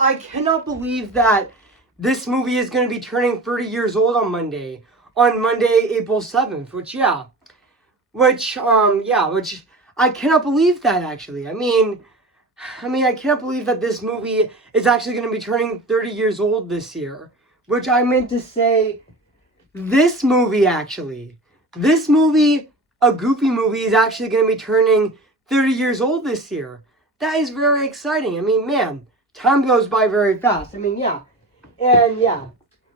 I cannot believe that this movie is going to be turning 30 years old on Monday. On Monday, April 7th, which I cannot believe that actually. I mean, I cannot believe that this movie is actually going to be turning 30 years old this year. Which I meant to say, this movie actually. This movie, a Goofy movie, is actually going to be turning 30 years old this year. That is very exciting. I mean, man, time goes by very fast. I mean, yeah. And yeah.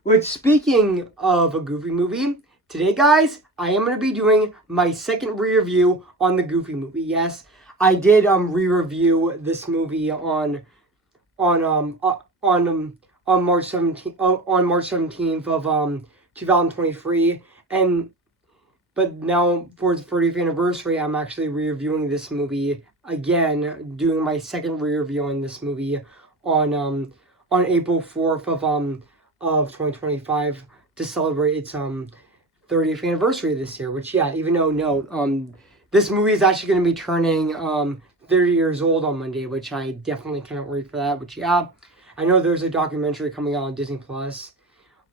Which, speaking of a Goofy movie, today, guys, I am going to be doing my second re-review on the Goofy movie. Yes, I did re-review this movie on um uh, on um on March 17th of 2023, and but now for its 30th anniversary, I'm actually re-reviewing this movie again, doing my second re-review on this movie on April 4th of 2025 to celebrate its 30th anniversary this year. Which, yeah, even though no this movie is actually going to be turning 30 years old on Monday, which I definitely cannot wait for that. Which, yeah, I know there's a documentary coming out on Disney Plus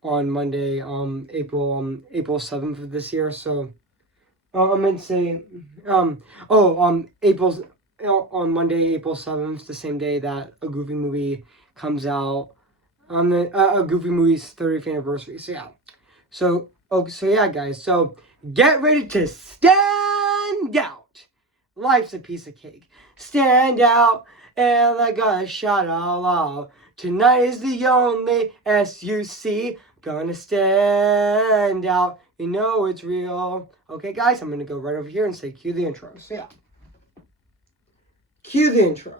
on Monday, April 7th of this year. So I meant to say, April's on Monday, April 7th, the same day that a Goofy movie comes out. On the a Goofy movie's 30th anniversary. So yeah. So yeah, guys. So get ready to stand out. Life's a piece of cake. Stand out and like a shot of love. Tonight is the only SUC. Gonna stand out. You know it's real. Okay, guys, I'm gonna go right over here and say cue the intro. So yeah. Cue the intro.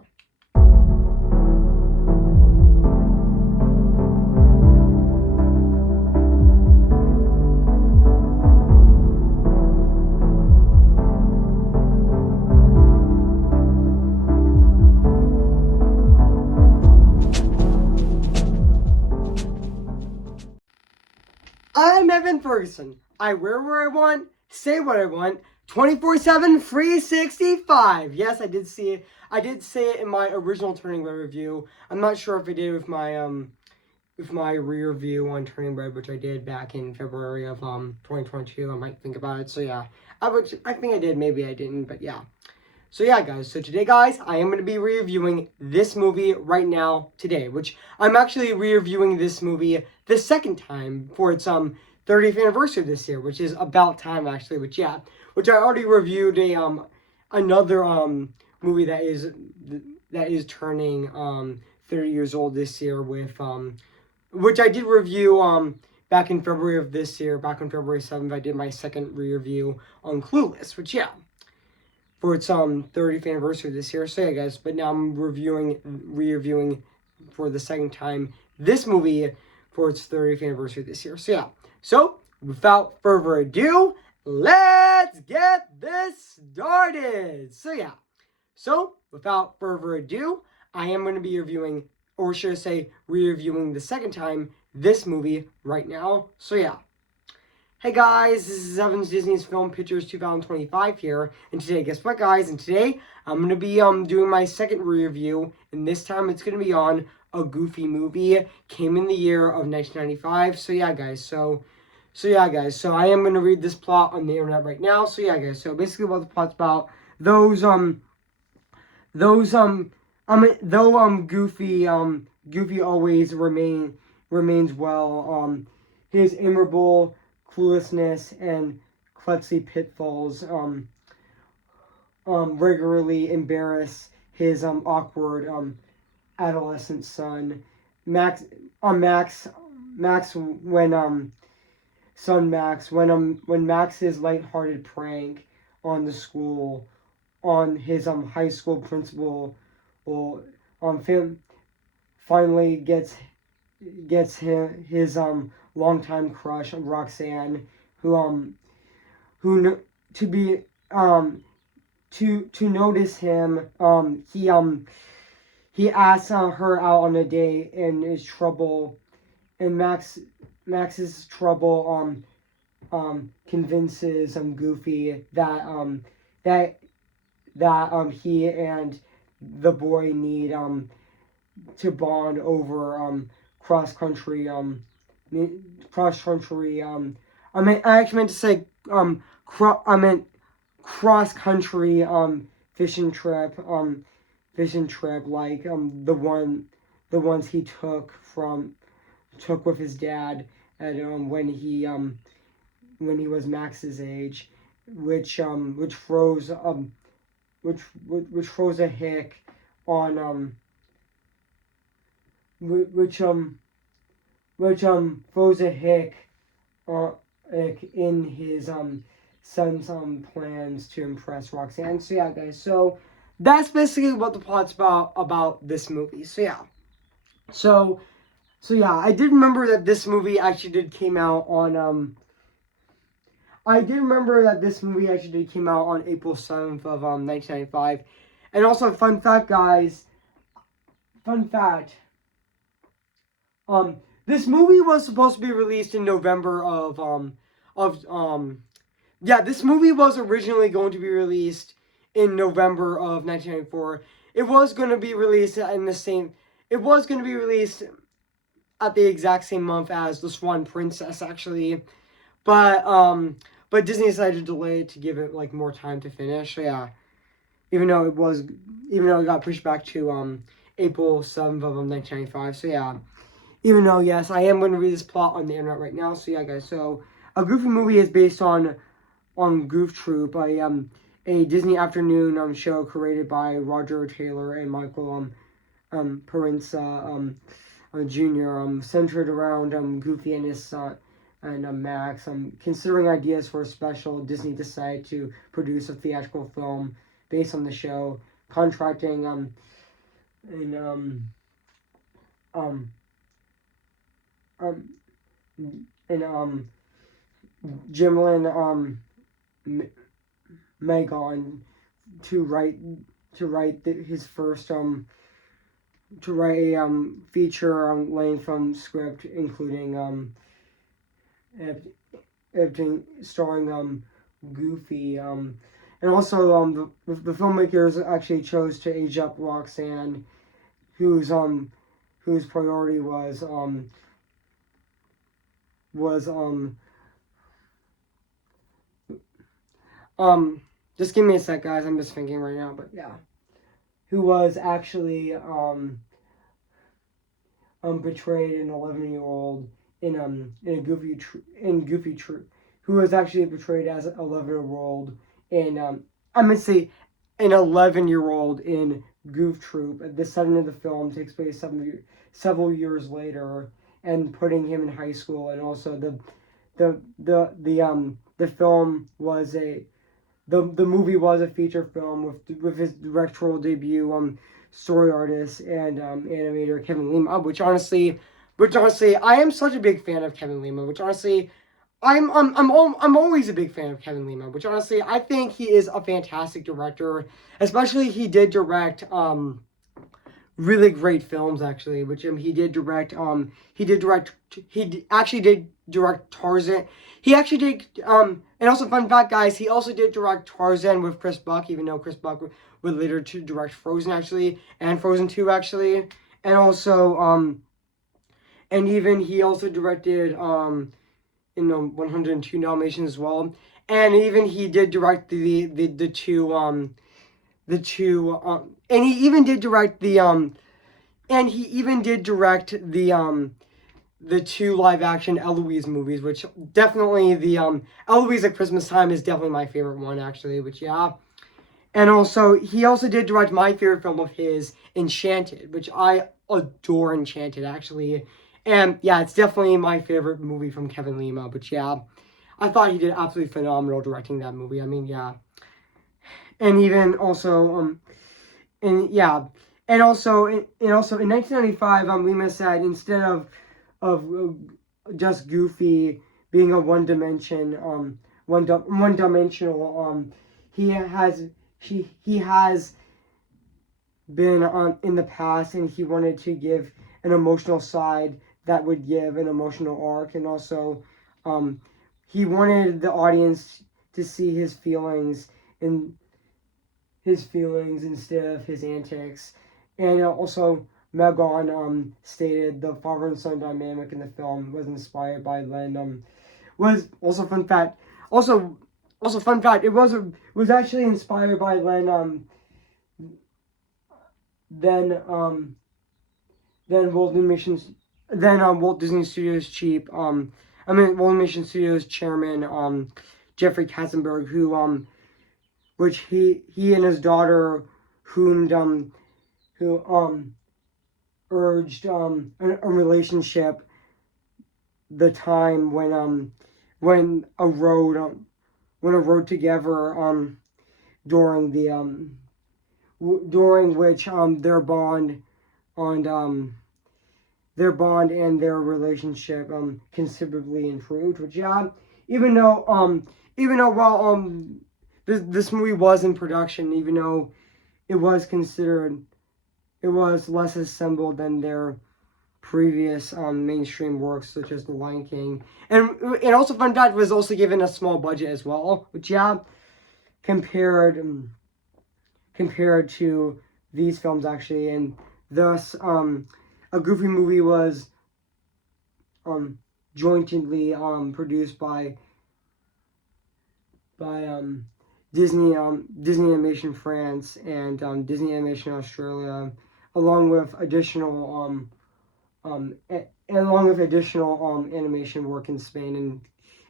I'm Evan Ferguson. I wear where I want, say what I want, 24/7, 365. Yes, I did see it. I did say it in my original Turning Red review. I'm not sure if I did with my re-review on Turning Red, which I did back in February of 2022. I might think about it. So yeah, I think I did. Maybe I didn't, but yeah. So yeah, guys, so today, guys, I am going to be reviewing this movie right now, today, which I'm actually reviewing this movie the second time for its 30th anniversary this year, which is about time, actually, which I already reviewed another movie that is turning 30 years old this year with which I did review back in February of this year, back on February 7th. I did my second re-review on Clueless, which for its 30th anniversary this year. So yeah, guys, but now I'm re-reviewing for the second time this movie for its 30th anniversary this year. So yeah, so without further ado, let's get this started. So yeah, so without further ado, I am going to be reviewing, or should I say, re-reviewing the second time this movie right now. So yeah. Hey guys, this is Evan's Disney's Film Pictures 2025 here, and today, guess what, guys? And today, I'm going to be doing my second review, and this time it's going to be on a Goofy movie. Came in the year of 1995. So yeah, guys. So I am going to read this plot on the internet right now. So yeah, guys. So basically, what the plot's about, though Goofy always remains well, his admirable cluelessness and klutzy pitfalls regularly embarrass his awkward adolescent son Max Max when Max's lighthearted prank on the school on his high school principal finally gets his longtime crush Roxanne, who to be to notice him, he asks her out on a date and is trouble, and Max's trouble convinces Goofy that he and the boy need bond over cross country I actually meant to say I meant cross country fishing trip like the ones he took with his dad at when he was Max's age, which froze a hick on froze a hick in his son's plans to impress Roxanne. So yeah, guys. So that's basically what the plot's about this movie. So yeah. So yeah, I did remember that this movie actually came out on April 7th of 1995. And also, fun fact, guys. Fun fact. This movie was supposed to be released in November this movie was originally going to be released in November of 1994. It was going to be released at the exact same month as The Swan Princess, actually. But Disney decided to delay it to give it like more time to finish. So yeah. Even though it got pushed back to April 7th of 1995. So yeah. Even though, yes, I am going to read this plot on the internet right now. So yeah, guys. So A Goofy Movie is based on Goof Troop, a Disney afternoon show created by Roger Taylor and Michael Parenza Jr. Centered around Goofy and his son and Max. Considering ideas for a special, Disney decided to produce a theatrical film based on the show, contracting Jimlin Megon to write his first to write a feature length script, including editing starring Goofy, and also the filmmakers actually chose to age up Roxanne, whose priority was just give me a sec, guys. I'm just thinking right now, but yeah, who was actually portrayed an 11-year-old in Goofy Troop, who was actually portrayed as an 11-year-old in I'm gonna say an 11-year-old in Goof Troop. The setting of the film takes place several years later, and putting him in high school, and also the film was the movie was a feature film with his directorial debut story artist and animator Kevin Lima, which honestly I am such a big fan of Kevin Lima, which honestly I'm always a big fan of Kevin Lima, which honestly I think he is a fantastic director, especially he did direct really great films, actually, which he did direct actually did direct Tarzan. He actually did and also fun fact, guys, he also did direct Tarzan with Chris Buck, even though Chris Buck would later to direct Frozen, actually, and Frozen 2, actually. And also and even he also directed 102 Dalmatians as well. And even he did direct the two and he even did direct the two live action Eloise movies, which definitely the Eloise at Christmas Time is definitely my favorite one, actually, which yeah. And also he also did direct my favorite film of his, Enchanted, which I adore Enchanted, actually. And yeah, it's definitely my favorite movie from Kevin Lima, but yeah, I thought he did absolutely phenomenal directing that movie. I mean, yeah. And even also and yeah, and also in 1995, Lima said instead of just Goofy being a one dimensional, he has been in the past, and he wanted to give an emotional side that would give an emotional arc, and also he wanted the audience to see his feelings instead of his antics. And also Megon stated the father and son dynamic in the film was inspired by Len. Was also fun fact. Also fun fact. It was actually inspired by Len. Then Walt Disney Studios Walt Animation Studios chairman Jeffrey Katzenberg, which he and his daughter who urged a relationship the time when a road together during which their bond and their relationship considerably improved. Which even though while this movie was in production, even though it was less assembled than their previous mainstream works such as The Lion King, and also fun fact, was also given a small budget as well, which compared to these films actually, and thus a Goofy movie was jointly produced by Disney Animation France and Disney Animation Australia, along with additional animation work in Spain and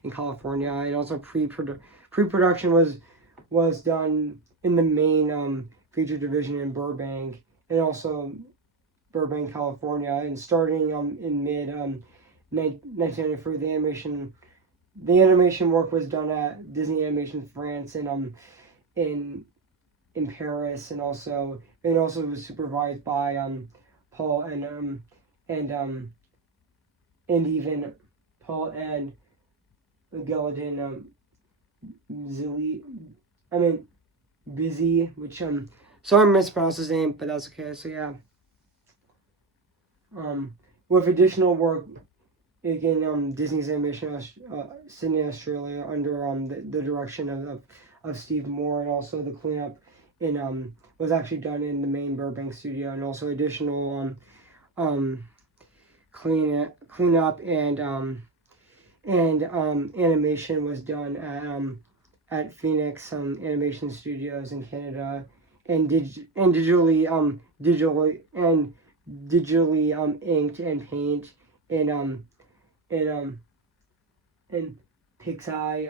in California, and also pre-production was done in the main feature division in Burbank, and also Burbank, California, and starting in mid 1993, the animation work was done at Disney Animation France and in Paris, and also was supervised by Paul and even Paul and Gallatin Busy, which sorry I mispronounced his name, but that's okay. So yeah, with additional work again, Disney's Animation Sydney, Australia, under the direction of Steve Moore, and also the cleanup was actually done in the main Burbank studio, and also additional cleanup and animation was done at Phoenix Animation Studios in Canada, and digitally inked and paint in Pixeye,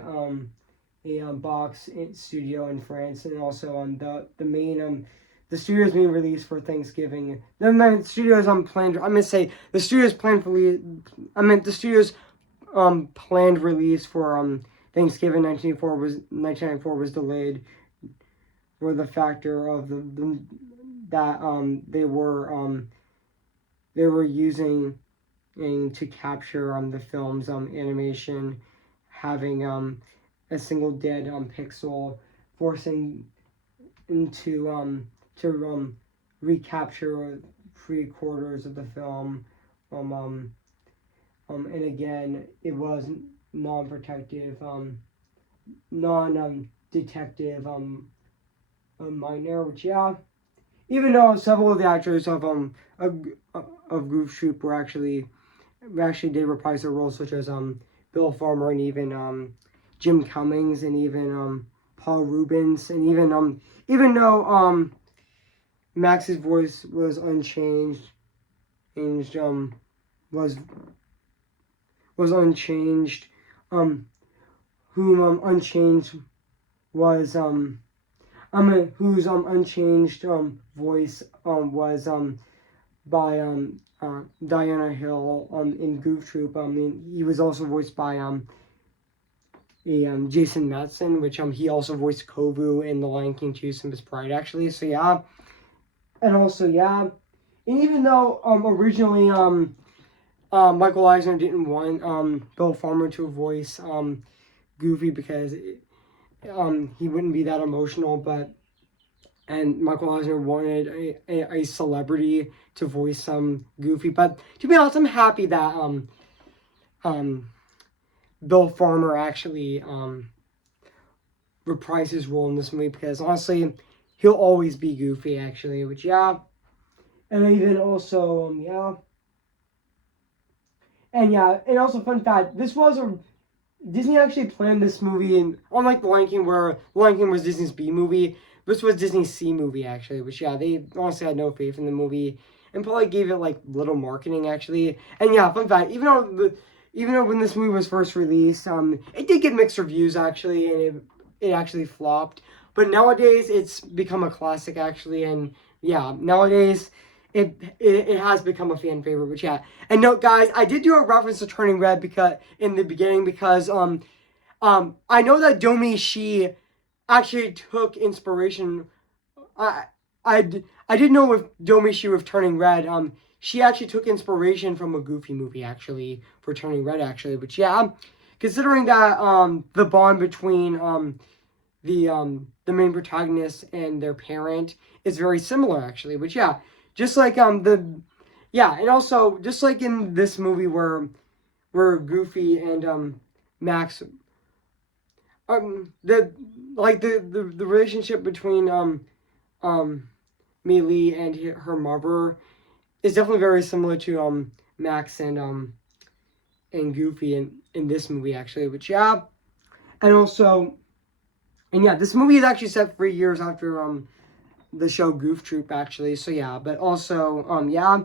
a box studio in France, and also on the main the studio's main release for Thanksgiving. The studio's planned. I'm gonna say the studio's planned the studio's planned release for Thanksgiving 1994 was delayed for the factor of that they were using to capture the film's animation having a single dead pixel, forcing into to recapture 3/4 of the film, and again it was non-protective, non-detective minor, which even though several of the actors of Goof Troop actually did reprise their roles, such as Bill Farmer and even Jim Cummings and even Paul Rubens, and even though Max's voice was unchanged, was unchanged, whom unchanged was whose unchanged voice was by Diana Hill in Goof Troop. He was also voiced by Jason Mattson, which he also voiced Kovu in The Lion King 2: Simba's Pride, actually. So yeah, and also and even though originally Michael Eisner didn't want Bill Farmer to voice Goofy because he wouldn't be that emotional, and Michael Eisner wanted a celebrity to voice Goofy. But to be honest, I'm happy that Bill Farmer actually reprised his role in this movie, because honestly, he'll always be Goofy, actually. Which And even also, yeah. And yeah, and also fun fact, this was a Disney actually planned this movie, and unlike The Lion King, where The Lion King was Disney's B movie, this was Disney's C movie actually. Which yeah, they honestly had no faith in the movie, and probably gave it like little marketing actually. And yeah, fun fact, even though when this movie was first released, it did get mixed reviews actually, and it actually flopped. But nowadays, it's become a classic actually, and yeah, nowadays it has become a fan favorite. Which yeah, and note guys, I did do a reference to Turning Red because in the beginning because I know that Domi Shi actually took inspiration. I I didn't know if Domi Shi with Turning Red. She actually took inspiration from a Goofy movie actually for Turning Red actually. But yeah, considering that the bond between the main protagonist and their parent is very similar actually. But yeah, just like and also just like in this movie where Goofy and Max the the relationship between Mei Lee and her mother is definitely very similar to Max and Goofy in this movie actually. But yeah, and also and yeah, this movie is actually set 3 years after the show Goof Troop actually. So yeah, but also yeah,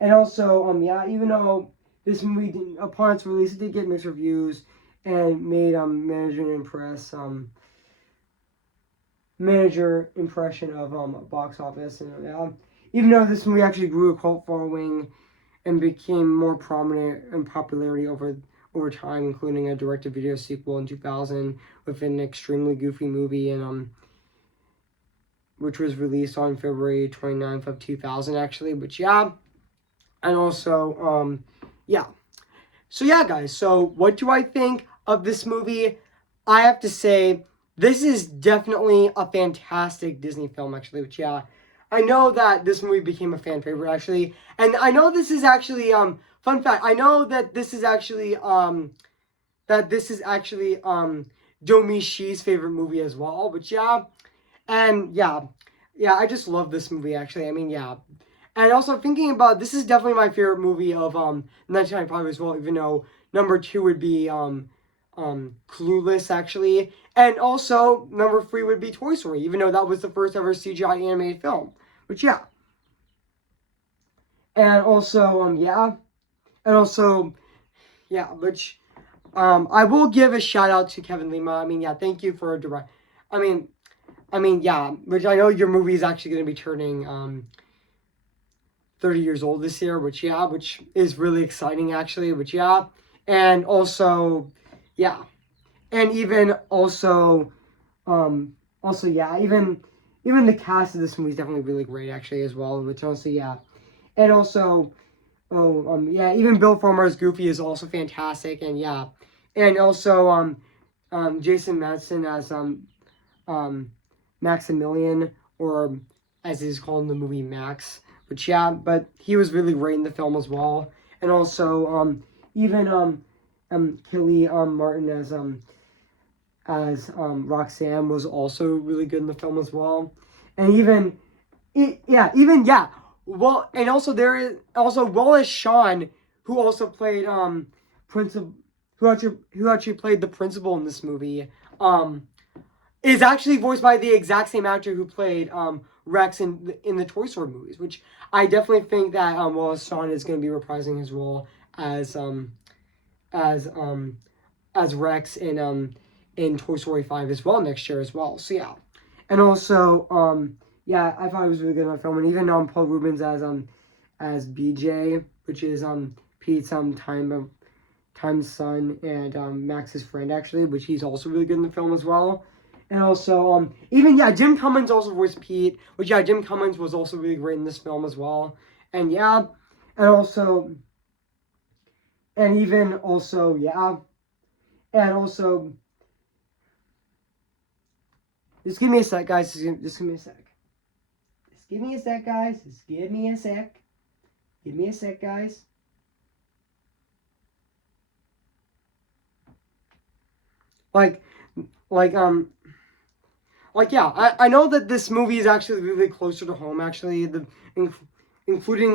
and also yeah, even though this movie didn't, upon its release it did get mixed reviews and made manager impression of box office, and even though this movie actually grew a cult following and became more prominent in popularity over time, including a direct-to-video sequel in 2000 with an extremely goofy movie and which was released on February 29th of 2000 actually. But yeah, and also yeah, so yeah guys, so what do I think of this movie? I have to say this is definitely a fantastic Disney film actually. Which yeah, I know that this movie became a fan favorite actually, and I know this is actually fun fact, I know that this is actually Domi Shi's favorite movie as well. But yeah, and yeah, I just love this movie actually. I mean, yeah. And also thinking about this is definitely my favorite movie of 1995 as well, even though number 2 would be Clueless actually. And also number 3 would be Toy Story, even though that was the first ever CGI animated film. Which yeah. And also yeah. And also yeah, which I will give a shout out to Kevin Lima. I mean, yeah, thank you for direct. I mean, yeah, which I know your movie is actually going to be turning 30 years old this year, which yeah, which is really exciting actually. Which yeah, and also yeah, and even also yeah, even the cast of this movie is definitely really great actually as well. Which also yeah, and also yeah, even Bill Farmer's Goofy is also fantastic, and yeah, and also Jason Madsen as Maximilian, or as he's called in the movie, Max. But yeah, but he was really great in the film as well. And also even Kelly Martin as Roxanne was also really good in the film as well. And even yeah. Well, and also there is also Wallace Shawn, who also played principal, who actually played the principal in this movie. Is actually voiced by the exact same actor who played Rex in the Toy Story movies, which I definitely think that Wallace Shawn is going to be reprising his role as as Rex in Toy Story 5 as well next year as well. So yeah, and also yeah, I thought it was really good in the film, and even Paul Rubens as BJ, which is Pete's Time's son and Max's friend actually, which he's also really good in the film as well. And also even yeah, Jim Cummins also voiced Pete, which yeah, Jim Cummins was also really great in this film as well. And yeah, and also and even also yeah, and also just give me a sec, guys. Just give me a sec. Just give me a sec, guys. Just give me a sec. Give me a sec, guys. Like like yeah, I know that this movie is actually really closer to home actually, including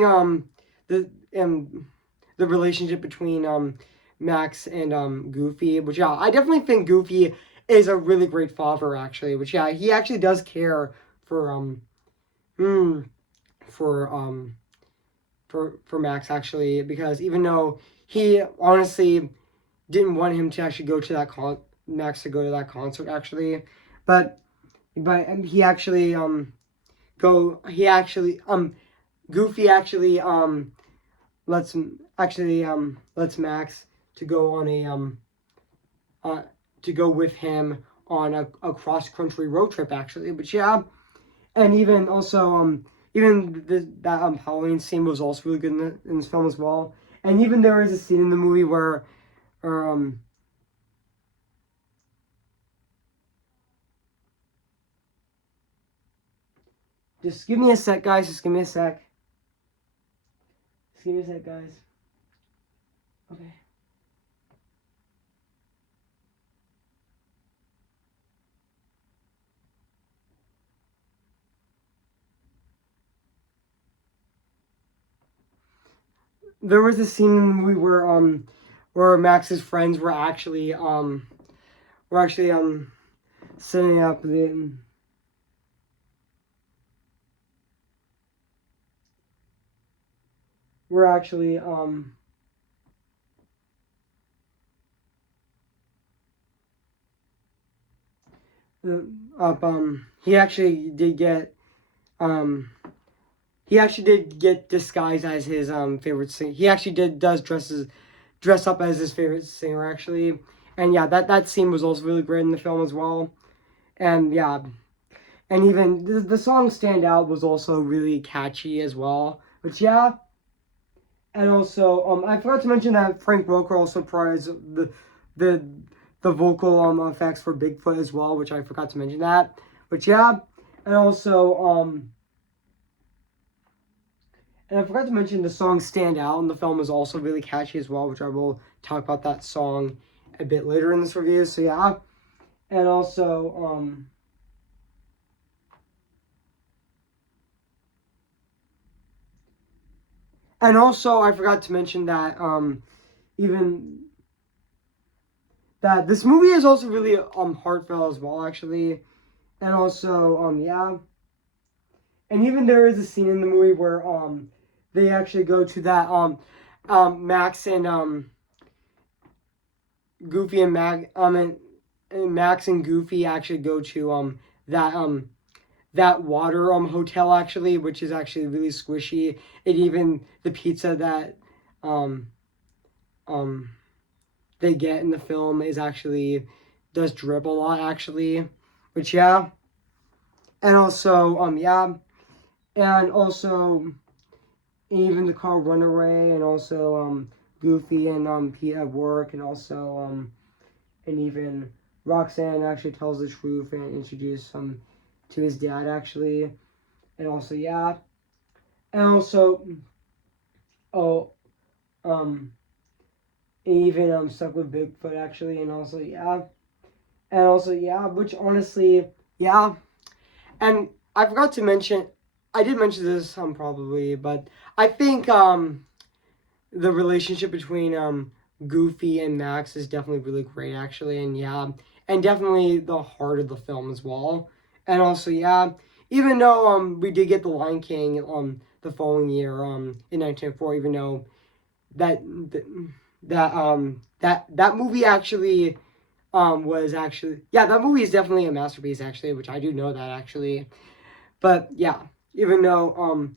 the the relationship between Max and Goofy, which yeah, I definitely think Goofy is a really great father actually, which yeah, he actually does care for mm, for for Max actually, because even though he honestly didn't want him to actually go to that Max to go to that concert actually, but he actually he actually Goofy actually lets lets Max to go on a uh to go with him on a cross country road trip actually. But yeah, and even also even that Halloween scene was also really good in this film as well. And even there is a scene in the movie where or just give me a sec, guys. Just give me a sec. Just give me a sec, guys. Okay. There was a scene in the movie where Max's friends were actually setting up the we're actually up he actually did get um he actually did get disguised as his favorite singer. He actually does dress up as his favorite singer actually. And yeah, that scene was also really great in the film as well. And yeah, and even the song Stand Out was also really catchy as well. But yeah, and also I forgot to mention that Frank Welker also provides the the vocal effects for Bigfoot as well, which I forgot to mention that. But yeah, and also and I forgot to mention the song Stand Out in the film is also really catchy as well, which I will talk about that song a bit later in this review. So yeah. And also I forgot to mention that even that this movie is also really heartfelt as well actually. And also yeah. And even there is a scene in the movie where they actually go to that Max and Goofy and and Max and Goofy actually go to that water hotel actually, which is actually really squishy. And even the pizza that um um they get in the film is actually does drip a lot actually. Which yeah. And also yeah. And also even the car run away, and also Goofy and Pete at work, and also and even Roxanne actually tells the truth and introduces him to his dad actually. And also yeah. And also oh um even stuck with Bigfoot actually. And also yeah. And also yeah, which honestly yeah. And I forgot to mention, I did mention this probably, but I think the relationship between Goofy and Max is definitely really great actually. And yeah, and definitely the heart of the film as well. And also yeah, even though we did get The Lion King the following year in 1904, even though that that movie actually was actually, yeah, that movie is definitely a masterpiece actually, which I do know that actually. But yeah, even though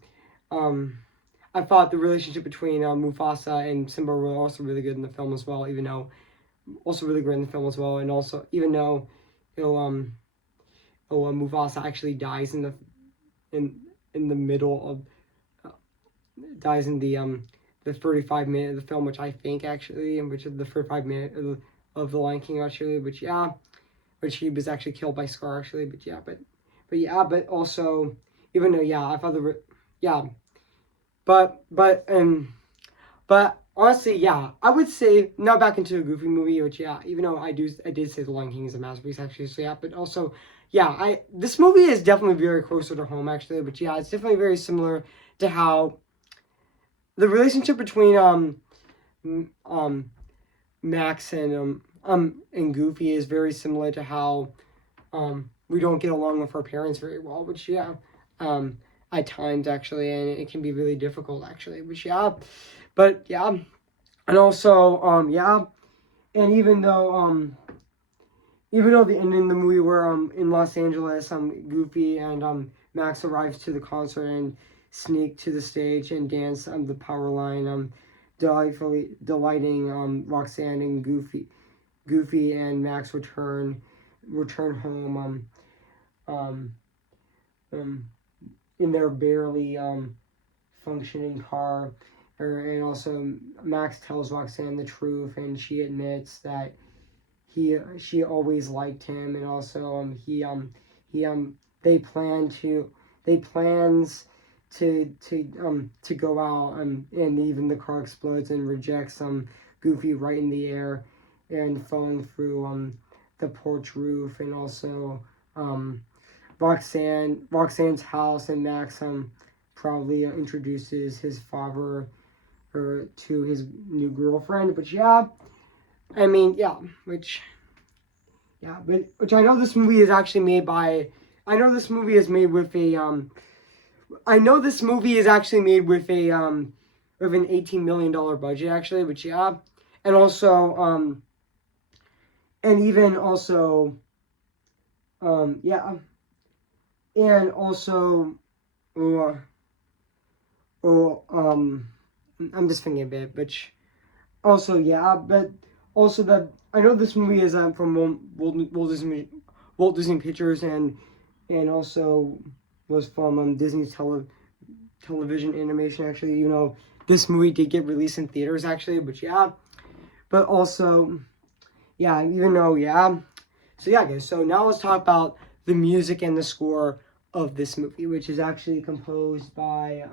I thought the relationship between Mufasa and Simba were also really good in the film as well, even though also really great in the film as well. And also even though you know Mufasa actually dies in in the middle of dies in the 35 minute of the film, which I think actually, in which is the 35 minute of the Lion King actually, which yeah, which he was actually killed by Scar actually. But yeah, but yeah, but also even though yeah, I thought yeah, but honestly, yeah, I would say now back into a Goofy movie, which yeah, even though I did say The Lion King is a masterpiece actually, so yeah, but also yeah, this movie is definitely very closer to home actually, but yeah, it's definitely very similar to how the relationship between Max and Goofy is very similar to how we don't get along with our parents very well, which at times actually, and it can be really difficult actually, which but and also and even though the ending of the movie where in Los Angeles, Goofy and Max arrives to the concert and sneak to the stage and dance the power line, delighting Roxanne and Goofy and Max return home in their barely functioning car. And also Max tells Roxanne the truth, and she admits that she always liked him, and also they plans to go out, and even the car explodes and rejects Goofy right in the air and falling through the porch roof, and also Roxanne's house, and Max probably introduces his father to his new girlfriend. But I mean, which I know this movie is actually made by. I know this movie is made with a. I know this movie is actually made with a with an $18 million budget actually, which and also and even also and also I'm just thinking a bit, which also but also that I know this movie is from Walt Disney Pictures, and also was from Disney's television animation actually. This movie did get released in theaters actually, but but also even though so guys, so now let's talk about the music and the score of this movie, which is actually composed by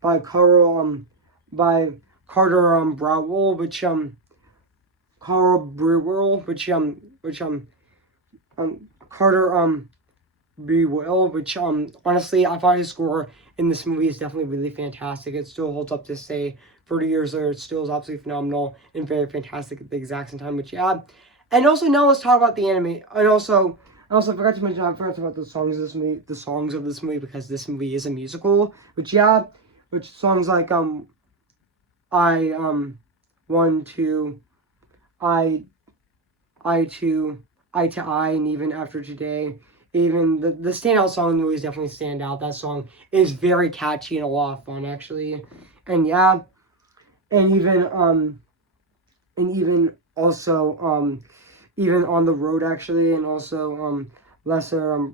by Carter Browell, which Carl Brewell, which Carter Brewell, which honestly I thought his score in this movie is definitely really fantastic. It still holds up to say 30 years later. It still is absolutely phenomenal and very fantastic at the exact same time. Which and also now let's talk about the anime. And also I forgot to mention, I forgot about the songs of this movie, because this movie is a musical. Which songs like I 1 2 I to I, and even After Today. Even the standout song in the movie is definitely Stand Out. That song is very catchy and a lot of fun actually. And and even also even On the Road actually, and also lesser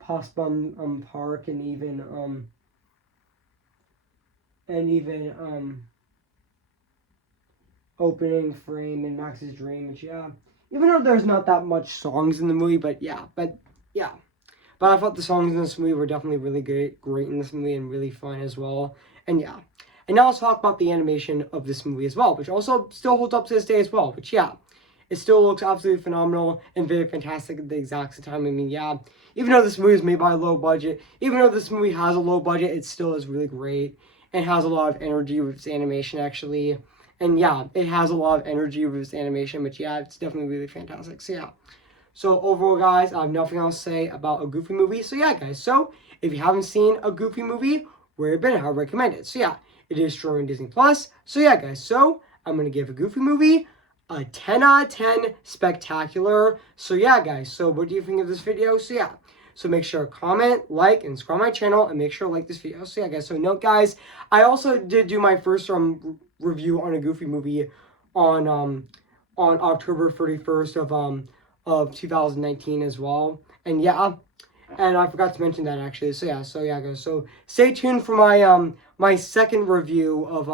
Possum Park, and even Opening Frame and Max's Dream, which even though there's not that much songs in the movie, but I thought the songs in this movie were definitely really great in this movie, and really fun as well. And and now let's talk about the animation of this movie as well, which also still holds up to this day as well. Which it still looks absolutely phenomenal and very fantastic at the exact same time. I mean, even though this movie is made by a low budget, even though this movie has a low budget, it still is really great and has a lot of energy with its animation actually. And it has a lot of energy with its animation, but it's definitely really fantastic. So overall, guys, I have nothing else to say about a Goofy movie. So guys, so if you haven't seen a Goofy movie, where it been, I recommend it. So it is streaming on Disney Plus. So guys, so I'm gonna give a Goofy movie a 10 out of 10 spectacular. So guys, so what do you think of this video? So make sure to comment, like, and subscribe my channel, and make sure to like this video. So guys, so note guys, I also did do my first review on a Goofy movie on October 31st of 2019 as well. And and I forgot to mention that actually. So guys, so stay tuned for my my second review of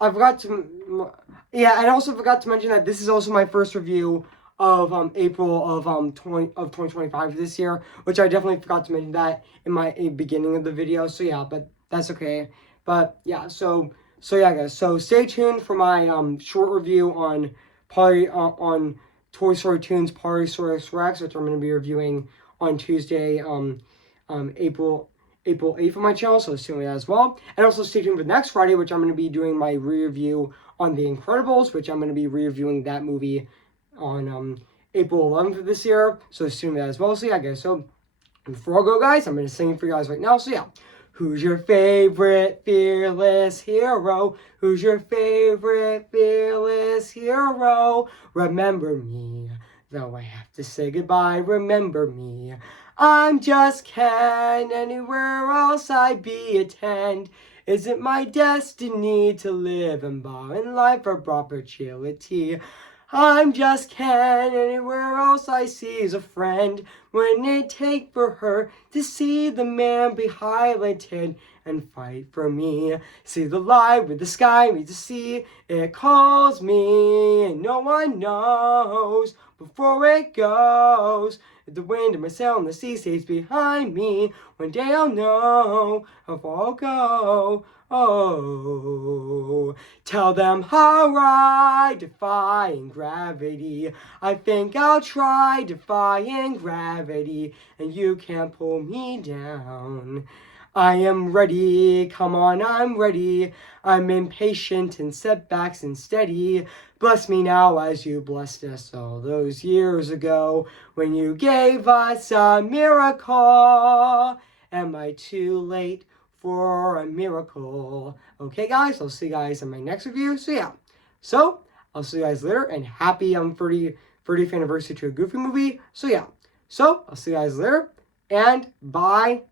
I forgot to and I also forgot to mention that this is also my first review of April of 2025 this year, which I definitely forgot to mention that in my beginning of the video. So but that's okay. But so guys, so stay tuned for my short review on probably on Toy Story Tunes Partysaurus Rex, which I'm going to be reviewing on Tuesday, April 8th on my channel, so stay tuned for that as well. And also stay tuned for next Friday, which I'm going to be doing my re-review on The Incredibles, which I'm going to be re-reviewing that movie on April 11th of this year, so stay tuned for that as well. So yeah, guys, so before I go, guys, I'm going to sing for you guys right now, so yeah. Who's your favorite fearless hero? Who's your favorite fearless hero? Remember me, though I have to say goodbye, remember me. I'm just Ken, anywhere else I be attend. Is it my destiny to live and bow in life for perpetuity? I'm just Ken, anywhere else I see is a friend. When it take for her to see the man be highlighted and fight for me. See the light with the sky meets the sea, it calls me, and no one knows before it goes. If the wind in my sail and the sea stays behind me, one day I'll know how far I'll go. Oh, tell them how I defying gravity. I think I'll try defying gravity, and you can't pull me down. I am ready, come on, I'm ready. I'm impatient in setbacks and steady. Bless me now as you blessed us all those years ago when you gave us a miracle. Am I too late for a miracle? Okay, guys, I'll see you guys in my next review. So yeah, so I'll see you guys later, and happy 30th anniversary to a Goofy movie. So yeah, so I'll see you guys later, and bye.